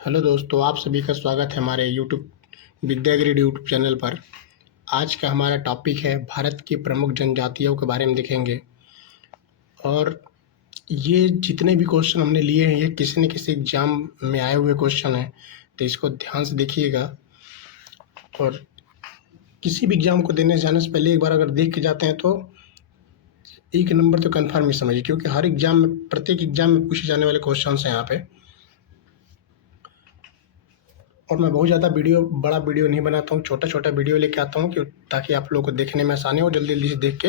Hello दोस्तों, आप सभी का स्वागत है हमारे यूट्यूब विद्यागृह यूट्यूब चैनल पर। आज का हमारा टॉपिक है भारत की प्रमुख जनजातियों के बारे में देखेंगे। और ये जितने भी क्वेश्चन हमने लिए हैं, ये किसी न किसी एग्जाम में आए हुए क्वेश्चन हैं, तो इसको ध्यान से देखिएगा। और किसी भी एग्जाम को देने जाने से पहले एक बार अगर देख के जाते हैं तो एक नंबर तो कन्फर्म ही समझिए, क्योंकि हर एग्जाम में, प्रत्येक एग्जाम में पूछे जाने वाले क्वेश्चन हैं यहाँ पे। और मैं बहुत ज़्यादा बड़ा वीडियो नहीं बनाता हूँ, छोटा छोटा वीडियो लेके आता हूँ ताकि आप लोगों को देखने में आसानी हो, जल्दी जल्दी से देख के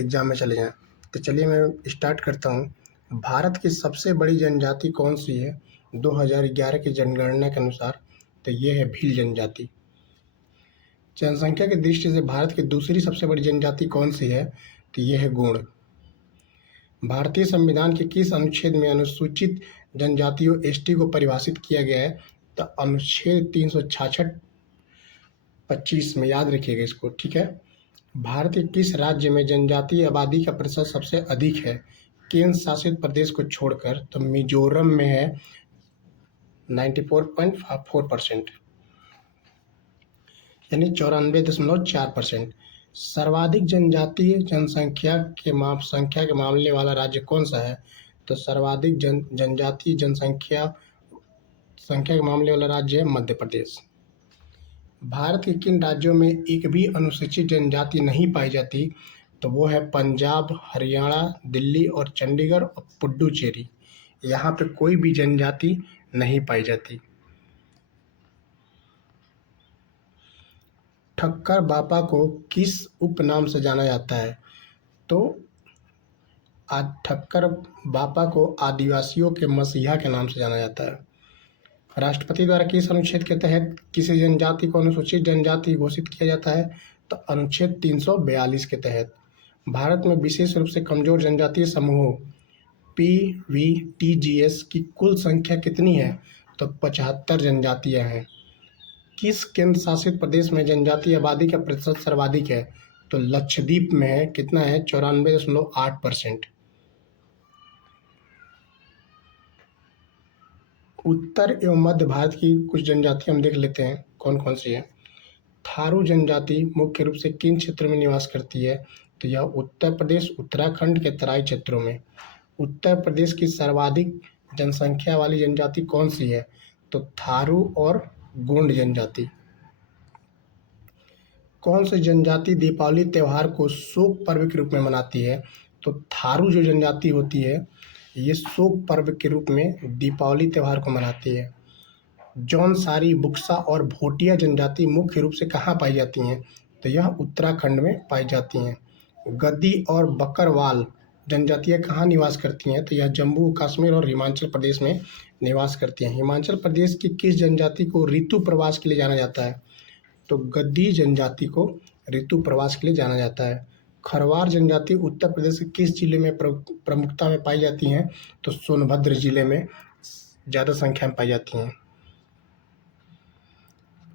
एग्जाम में चले जाएं। तो चलिए मैं स्टार्ट करता हूँ। भारत की सबसे बड़ी जनजाति कौन सी है 2011 की जनगणना के अनुसार? तो ये है भील जनजाति। जनसंख्या की दृष्टि से भारत की दूसरी सबसे बड़ी जनजाति कौन सी है? तो ये है गोंड। भारतीय संविधान के किस अनुच्छेद में अनुसूचित जनजातियों एसटी को परिभाषित किया गया है? तो अनुच्छेद 366 25 में, याद रखिएगा इसको, ठीक है। भारत के किस राज्य में जनजातीय आबादी का प्रतिशत सबसे अधिक है केंद्र शासित प्रदेश को छोड़कर? तो मिजोरम में है 94.4%, यानी 94.4%। सर्वाधिक जनजातीय संख्या के मामले वाला राज्य कौन सा है? तो सर्वाधिक जनजातीय संख्या के मामले वाला राज्य है मध्य प्रदेश। भारत के किन राज्यों में एक भी अनुसूचित जनजाति नहीं पाई जाती? तो वो है पंजाब, हरियाणा, दिल्ली और चंडीगढ़ और पुडुचेरी। यहाँ पे कोई भी जनजाति नहीं पाई जाती। ठक्कर बापा को किस उपनाम से जाना जाता है? तो ठक्कर बापा को आदिवासियों के मसीहा के नाम से जाना जाता है। राष्ट्रपति द्वारा किस अनुच्छेद के तहत किसी जनजाति को अनुसूचित जनजाति घोषित किया जाता है? तो अनुच्छेद 342 के तहत। भारत में विशेष रूप से कमजोर जनजातीय समूहों PVTGS की कुल संख्या कितनी है? तो 75 जनजातियां हैं। किस केंद्र शासित प्रदेश में जनजातीय आबादी का प्रतिशत सर्वाधिक है? तो लक्षद्वीप में है। कितना है? 94.8%। उत्तर एवं मध्य भारत की कुछ जनजाति हम देख लेते हैं कौन कौन सी है। थारू जनजाति मुख्य रूप से किन क्षेत्र में निवास करती है? तो यह उत्तर प्रदेश, उत्तराखंड के तराई क्षेत्रों में। उत्तर प्रदेश की सर्वाधिक जनसंख्या वाली जनजाति कौन सी है? तो थारू और गोंड जनजाति। कौन सी जनजाति दीपावली त्यौहार को शोक पर्व के रूप में मनाती है? तो थारू जो जनजाति होती है, ये शोक पर्व के रूप में दीपावली त्यौहार को मनाती है। जौनसारी, बुक्सा और भोटिया जनजाति मुख्य रूप से कहाँ पाई जाती हैं? तो यह उत्तराखंड में पाई जाती हैं। गद्दी और बकरवाल जनजातियाँ कहाँ निवास करती हैं? तो यह जम्मू कश्मीर और हिमाचल प्रदेश में निवास करती हैं। हिमाचल प्रदेश की किस जनजाति को ऋतु प्रवास के लिए जाना जाता है? तो गद्दी जनजाति को ऋतु प्रवास के लिए जाना जाता है। खरवार जनजाति उत्तर प्रदेश के किस जिले में प्रमुखता में पाई जाती हैं? तो सोनभद्र जिले में ज़्यादा संख्या में पाई जाती हैं।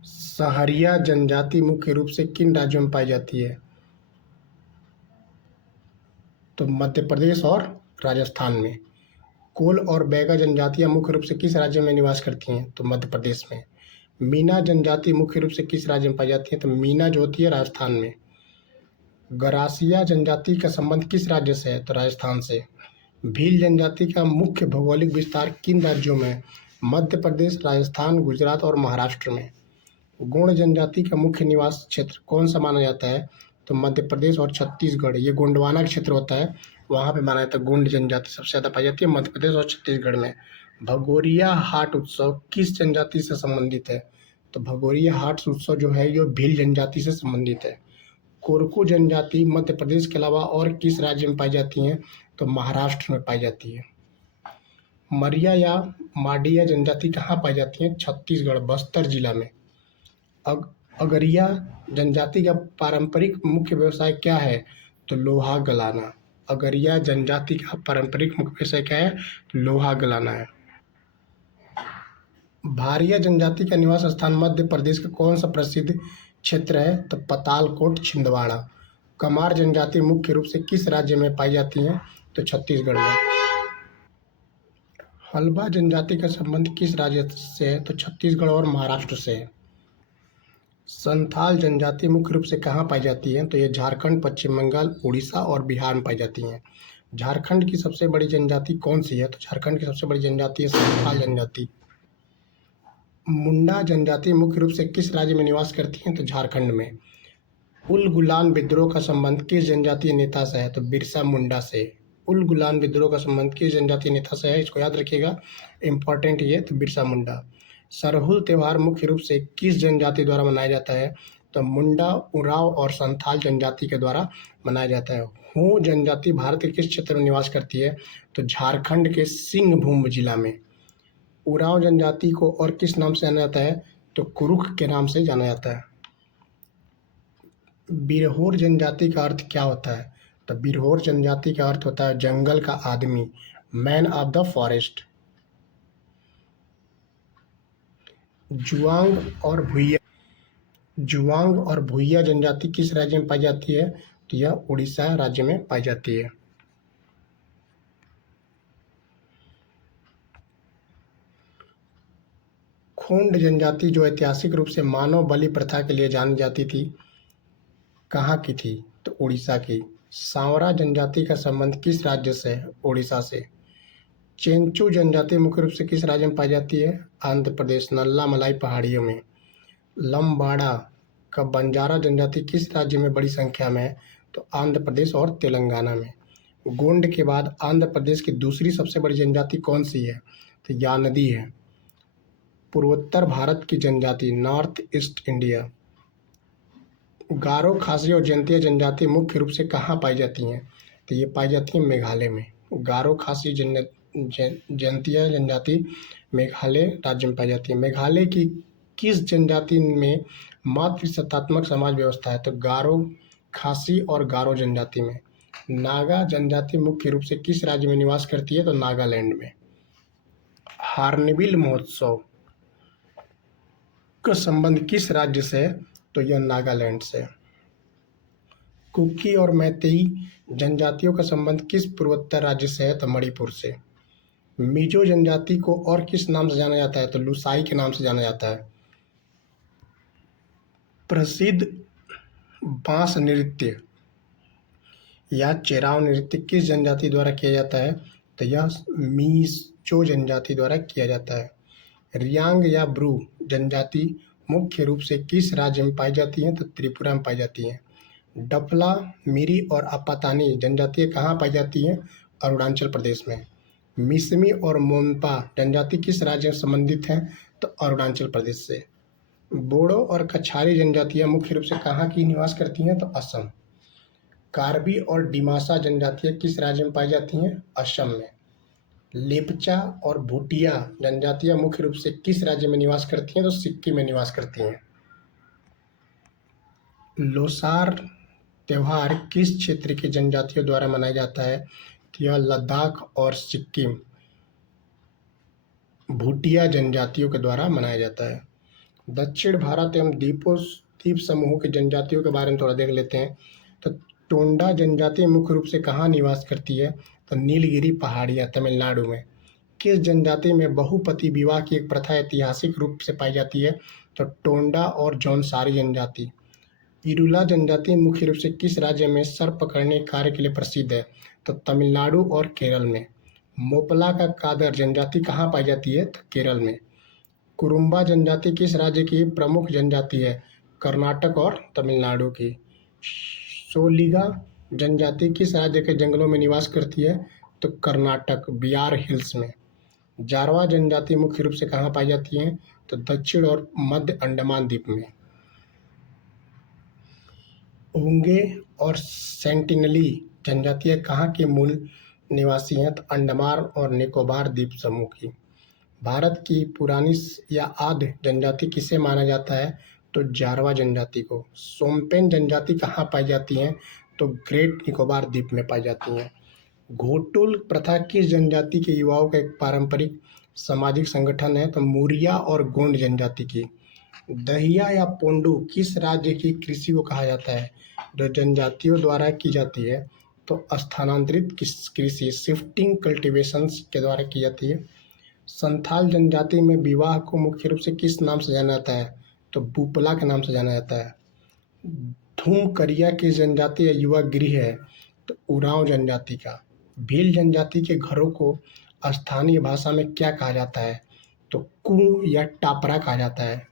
सहरिया जनजाति मुख्य रूप से किन राज्यों में पाई जाती है? तो मध्य प्रदेश और राजस्थान में। कोल और बैगा जनजातियां मुख्य रूप से किस राज्य में निवास करती हैं? तो मध्य प्रदेश में। मीना जनजाति मुख्य रूप से किस राज्य में पाई जाती है? तो मीना जो होती है राजस्थान में। गरासिया जनजाति का संबंध किस राज्य से है? तो राजस्थान से। भील जनजाति का मुख्य भौगोलिक विस्तार किन राज्यों में है? मध्य प्रदेश, राजस्थान, गुजरात और महाराष्ट्र में। गोंड जनजाति का मुख्य निवास क्षेत्र कौन सा माना जाता है? तो मध्य प्रदेश और छत्तीसगढ़। ये गोंडवाना क्षेत्र होता है, वहाँ पे माना जाता है। गोंड जनजाति सबसे ज़्यादा पाई जाती है मध्य प्रदेश और छत्तीसगढ़ में। भगोरिया हाट उत्सव किस जनजाति से संबंधित है? तो भगोरिया हाट उत्सव जो है ये भील जनजाति से संबंधित है। कोरकू जनजाति मध्य प्रदेश के अलावा और किस राज्य में पाई जाती हैं? तो महाराष्ट्र में पाई जाती है। मरिया या माडिया जनजाति कहाँ पाई जाती है? छत्तीसगढ़, बस्तर जिला में। अगरिया जनजाति का पारंपरिक मुख्य व्यवसाय क्या है? तो लोहा गलाना। अगरिया जनजाति का पारंपरिक मुख्य व्यवसाय क्या है? लोहा गलाना है। भारिया जनजाति का निवास स्थान मध्य प्रदेश का कौन सा प्रसिद्ध क्षेत्र है? तो पतालकोट, छिंदवाड़ा। कमार जनजाति मुख्य रूप से किस राज्य में पाई जाती हैं? तो छत्तीसगढ़ में। हल्बा जनजाति का संबंध किस राज्य से है? तो छत्तीसगढ़ और महाराष्ट्र से है। संथाल जनजाति मुख्य रूप से कहाँ पाई जाती है? तो ये झारखंड, पश्चिम बंगाल, उड़ीसा और बिहार में पाई जाती हैं। झारखंड की सबसे बड़ी जनजाति कौन सी है? तो झारखंड की सबसे बड़ी जनजाति है संथाल जनजाति। मुंडा जनजाति मुख्य रूप से किस राज्य में निवास करती है? तो झारखंड में। उल गुलान विद्रोह का संबंध किस जनजातीय नेता से है? तो बिरसा मुंडा से। उल गुलान विद्रोह का संबंध किस जनजातीय नेता से है? इसको याद रखिएगा, इंपॉर्टेंट ये, तो बिरसा मुंडा। सरहुल त्योहार मुख्य रूप से किस जनजाति द्वारा मनाया जाता है? तो मुंडा, उरांव और संथाल जनजाति के द्वारा मनाया जाता है। हूँ जनजाति भारत के किस क्षेत्र में निवास करती है? तो झारखंड के सिंहभूम जिला में। उरांव जनजाति को और किस नाम से जाना जाता है? तो कुरुख के नाम से जाना जाता है। बिरहोर जनजाति का अर्थ क्या होता है? तो बिरहोर जनजाति का अर्थ होता है जंगल का आदमी, मैन ऑफ द फॉरेस्ट। जुआंग और भुइया जनजाति किस राज्य में पाई जाती है? तो यह उड़ीसा राज्य में पाई जाती है। खोंड जनजाति जो ऐतिहासिक रूप से मानव बलि प्रथा के लिए जानी जाती थी, कहाँ की थी? तो उड़ीसा की। सांवरा जनजाति का संबंध किस राज्य से है? उड़ीसा से। चेंचू जनजाति मुख्य रूप से किस राज्य में पाई जाती है? आंध्र प्रदेश, नल्ला मलाई पहाड़ियों में। लंबाड़ा का बंजारा जनजाति किस राज्य में बड़ी संख्या में है? तो आंध्र प्रदेश और तेलंगाना में। गोंड के बाद आंध्र प्रदेश की दूसरी सबसे बड़ी जनजाति कौन सी है? तो यानदी है। पूर्वोत्तर भारत की जनजाति, नॉर्थ ईस्ट इंडिया। गारो, खासी और जयंतिया जनजाति मुख्य रूप से कहाँ पाई जाती हैं? तो ये पाई जाती हैं मेघालय में। गारो, खासी, जयंतिया जनजाति मेघालय राज्य में पाई जाती है। मेघालय की किस जनजाति में मातृसत्तात्मक समाज व्यवस्था है? तो गारो, खासी और गारो जनजाति में। नागा जनजाति मुख्य रूप से किस राज्य में निवास करती है? तो नागालैंड में। हार्नबिल महोत्सव का संबंध किस राज्य से है? तो यह नागालैंड से। कुकी और मैतेई जनजातियों का संबंध किस पूर्वोत्तर राज्य से है? तो मणिपुर से। मिजो जनजाति को और किस नाम से जाना जाता है? तो लुसाई के नाम से जाना जाता है। प्रसिद्ध बांस नृत्य या चेराव नृत्य किस जनजाति द्वारा किया जाता है? तो यह मिजो जनजाति द्वारा किया जाता है। रियांग या ब्रू जनजाति मुख्य रूप से किस राज्य में पाई जाती हैं? तो त्रिपुरा में पाई जाती हैं। डफला, मिरी और अपातानी जनजातियाँ कहाँ पाई जाती हैं? अरुणाचल प्रदेश में। मिसमी और मोनपा जनजाति किस राज्य से संबंधित हैं? तो अरुणाचल प्रदेश से। बोडो और कछारी जनजातियाँ मुख्य रूप से कहाँ की निवास करती हैं? तो असम। कार्बी और डिमासा जनजातियाँ किस राज्य में पाई जाती हैं? असम में। लेपचा और भूटिया जनजातियाँ मुख्य रूप से किस राज्य में निवास करती हैं? तो सिक्किम में निवास करती हैं। लोसार त्यौहार किस क्षेत्र की जनजातियों द्वारा मनाया जाता है? तो यह लद्दाख और सिक्किम भूटिया जनजातियों के द्वारा मनाया जाता है। दक्षिण भारत एवं द्वीप समूहों की जनजातियों के बारे में थोड़ा देख लेते हैं। तो टोंडा जनजाति मुख्य रूप से कहाँ निवास करती है? तो नीलगिरी पहाड़ियाँ, तमिलनाडु में। किस जनजाति में बहुपति विवाह की एक प्रथा ऐतिहासिक रूप से पाई जाती है? तो टोंडा और जौनसारी जनजाति। इरुला जनजाति मुख्य रूप से किस राज्य में सर्प पकड़ने के कार्य के लिए प्रसिद्ध है? तो तमिलनाडु और केरल में। मोपला का कादर जनजाति कहाँ पाई जाती है? तो केरल में। कुरुम्बा जनजाति किस राज्य की प्रमुख जनजाति है? कर्नाटक और तमिलनाडु की। सोलिगा जनजाति किस राज्य के जंगलों में निवास करती है? तो कर्नाटक, बियार हिल्स में। जारवा जनजाति मुख्य रूप से कहाँ पाई जाती है? तो दक्षिण और मध्य अंडमान द्वीप में। ओंगे और सेंटिनली जनजातियाँ कहाँ के मूल निवासी हैं? तो अंडमान और निकोबार द्वीप समूह की। भारत की पुरानी या आद्य जनजाति किसे माना जाता है? तो जारवा जनजाति को। सोम्पेन जनजाति कहाँ पाई जाती हैं? तो ग्रेट निकोबार द्वीप में पाई जाती हैं। घोटुल प्रथा किस जनजाति के युवाओं का एक पारंपरिक सामाजिक संगठन है? तो मूरिया और गोंड जनजाति की। दहिया या पोंडू किस राज्य की कृषि को कहा जाता है? जो जनजातियों द्वारा की जाती है तो स्थानांतरित कृषि, शिफ्टिंग कल्टीवेशंस के द्वारा की जाती है। संथाल जनजाति में विवाह को मुख्य रूप से किस नाम से जाना जाता है? तो बुपला के नाम से जाना जाता है। धूमकरिया किस जनजाति या युवा गृह है? तो उरांव जनजाति का। भील जनजाति के घरों को स्थानीय भाषा में क्या कहा जाता है? तो कू या टापरा कहा जाता है।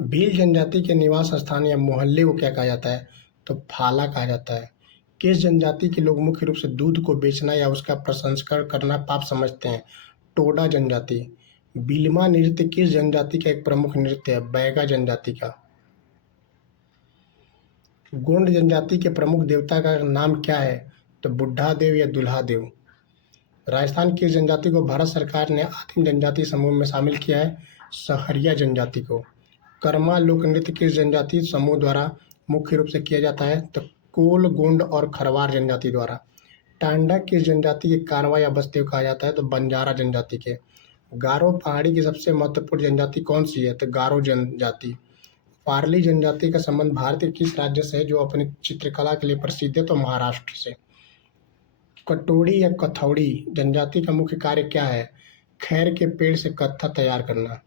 भील जनजाति के निवास स्थान या मोहल्ले को क्या कहा जाता है? तो फाला कहा जाता है। किस जनजाति के लोग मुख्य रूप से दूध को बेचना या उसका प्रसंस्करण करना पाप समझते हैं? टोडा जनजाति। बिलमा नृत्य किस जनजाति का एक प्रमुख नृत्य है? बैगा जनजाति का। गोंड जनजाति के प्रमुख देवता का नाम क्या है? तो बुढ़ा देव या दुल्हा देव। राजस्थान किस जनजाति को भारत सरकार ने आदिम जनजाति समूह में शामिल किया है? सहरिया जनजाति को। कर्मा लोक नृत्य किस जनजाति समूह द्वारा मुख्य रूप से किया जाता है? तो कोल, गोंड और खरवार जनजाति द्वारा। टांडा किस जनजाति के कारवा या बस्ती कहा जाता है? तो बंजारा जनजाति के। गारो पहाड़ी की सबसे महत्वपूर्ण जनजाति कौन सी है? तो गारो जनजाति। पारली जनजाति का संबंध भारत के किस राज्य से है जो अपनी चित्रकला के लिए प्रसिद्ध है? तो महाराष्ट्र से। कटोरी या कथौड़ी जनजाति का मुख्य कार्य क्या है? खैर के पेड़ से कत्था तैयार करना।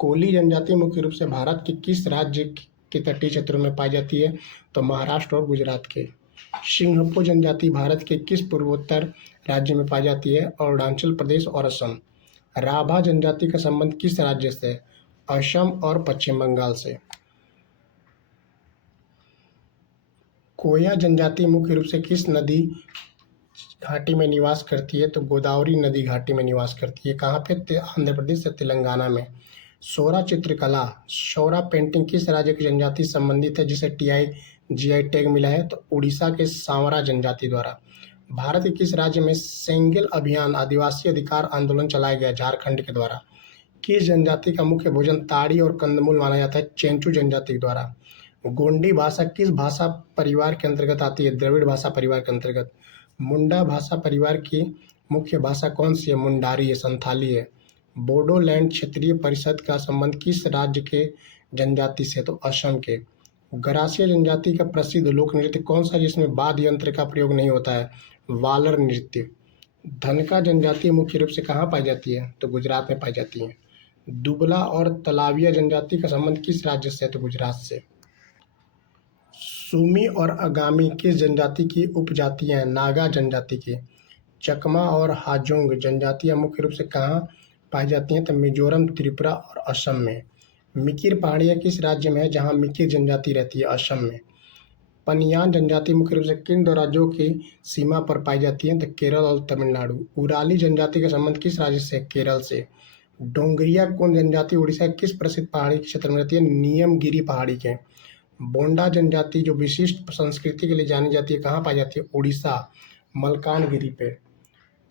कोली जनजाति मुख्य रूप से भारत के किस राज्य के तटीय क्षेत्रों में पाई जाती है? तो महाराष्ट्र और गुजरात के। सिंहपो जनजाति भारत के किस पूर्वोत्तर राज्य में पाई जाती है? अरुणाचल प्रदेश और असम। राभा जनजाति का संबंध किस राज्य से है? असम और पश्चिम बंगाल से। कोया जनजाति मुख्य रूप से किस नदी घाटी में निवास करती है? तो गोदावरी नदी घाटी में निवास करती है। कहाँ पे? आंध्र प्रदेश से तेलंगाना में। सौरा चित्रकला, सौरा पेंटिंग किस राज्य की जनजाति से संबंधित है जिसे जीआई टैग मिला है? तो उड़ीसा के सांवरा जनजाति द्वारा। भारत के किस राज्य में सेंगेल अभियान आदिवासी अधिकार आंदोलन चलाया गया? झारखंड के द्वारा। किस जनजाति का मुख्य भोजन ताड़ी और कंदमूल माना जाता है? चेंचू जनजाति के द्वारा। गोंडी भाषा किस भाषा परिवार के अंतर्गत आती है? द्रविड़ भाषा परिवार के अंतर्गत। मुंडा भाषा परिवार की मुख्य भाषा कौन सी है? मुंडारी है, संथाली है। बोडोलैंड क्षेत्रीय परिषद का संबंध किस राज्य के जनजाति से? तो असम के। गरासिया जनजाति का प्रसिद्ध लोक नृत्य कौन सा जिसमें वाद्य यंत्र का प्रयोग नहीं होता है? वालर नृत्य। धनका जनजाति मुख्य रूप से कहाँ पाई जाती है? तो गुजरात में पाई जाती है। दुबला और तलाविया जनजाति का संबंध किस राज्य से? तो गुजरात से। सुमी और आगामी किस जनजाति की उपजातियां हैं? नागा जनजाति की। चकमा और हाजोंग जनजातियां मुख्य रूप से कहाँ पाई जाती हैं? तो मिजोरम, त्रिपुरा और असम में। मिकिर पहाड़ियाँ किस राज्य में है जहाँ मिकिर जनजाति रहती है? असम में। पनियान जनजाति मुख्य रूप से किन दो राज्यों की सीमा पर पाई जाती है? तो केरल और तमिलनाडु। उराली जनजाति का संबंध किस राज्य से? केरल से। डोंगरिया कौन जनजाति उड़ीसा के किस प्रसिद्ध पहाड़ी क्षेत्र में रहती है? नियमगिरी पहाड़ी के। बोंडा जनजाति जो विशिष्ट संस्कृति के लिए जानी जाती है कहाँ पाई जाती है? उड़ीसा, मलकानगिरी पे।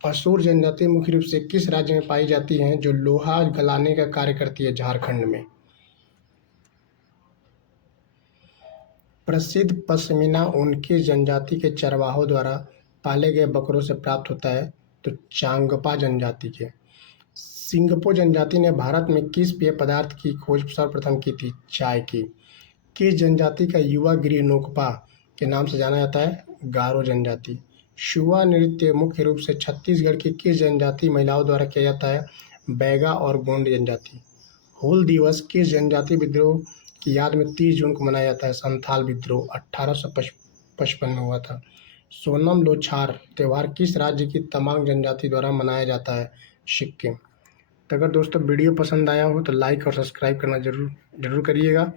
असुर जनजाति मुख्य रूप से किस राज्य में पाई जाती है जो लोहा गलाने का कार्य करती है? झारखंड में। प्रसिद्ध पश्मीना ऊन किस जनजाति के चरवाहों द्वारा पाले गए बकरों से प्राप्त होता है? तो चांगपा जनजाति के। सिंगपो जनजाति ने भारत में किस पेय पदार्थ की खोज सर्वप्रथम की थी? चाय की। किस जनजाति का युवा गृह नोकपा के नाम से जाना जाता है? गारो जनजाति। शुआ नृत्य मुख्य रूप से छत्तीसगढ़ की किस जनजाति महिलाओं द्वारा किया जाता है? बैगा और गोंड जनजाति। हूल दिवस किस जनजाति विद्रोह की याद में 30 जून को मनाया जाता है? संथाल विद्रोह 1855 में हुआ था। सोनम लोछार त्यौहार किस राज्य की तमांग जनजाति द्वारा मनाया जाता है? सिक्किम। तो अगर दोस्तों वीडियो पसंद आया हो तो लाइक और सब्सक्राइब करना जरूर करिएगा।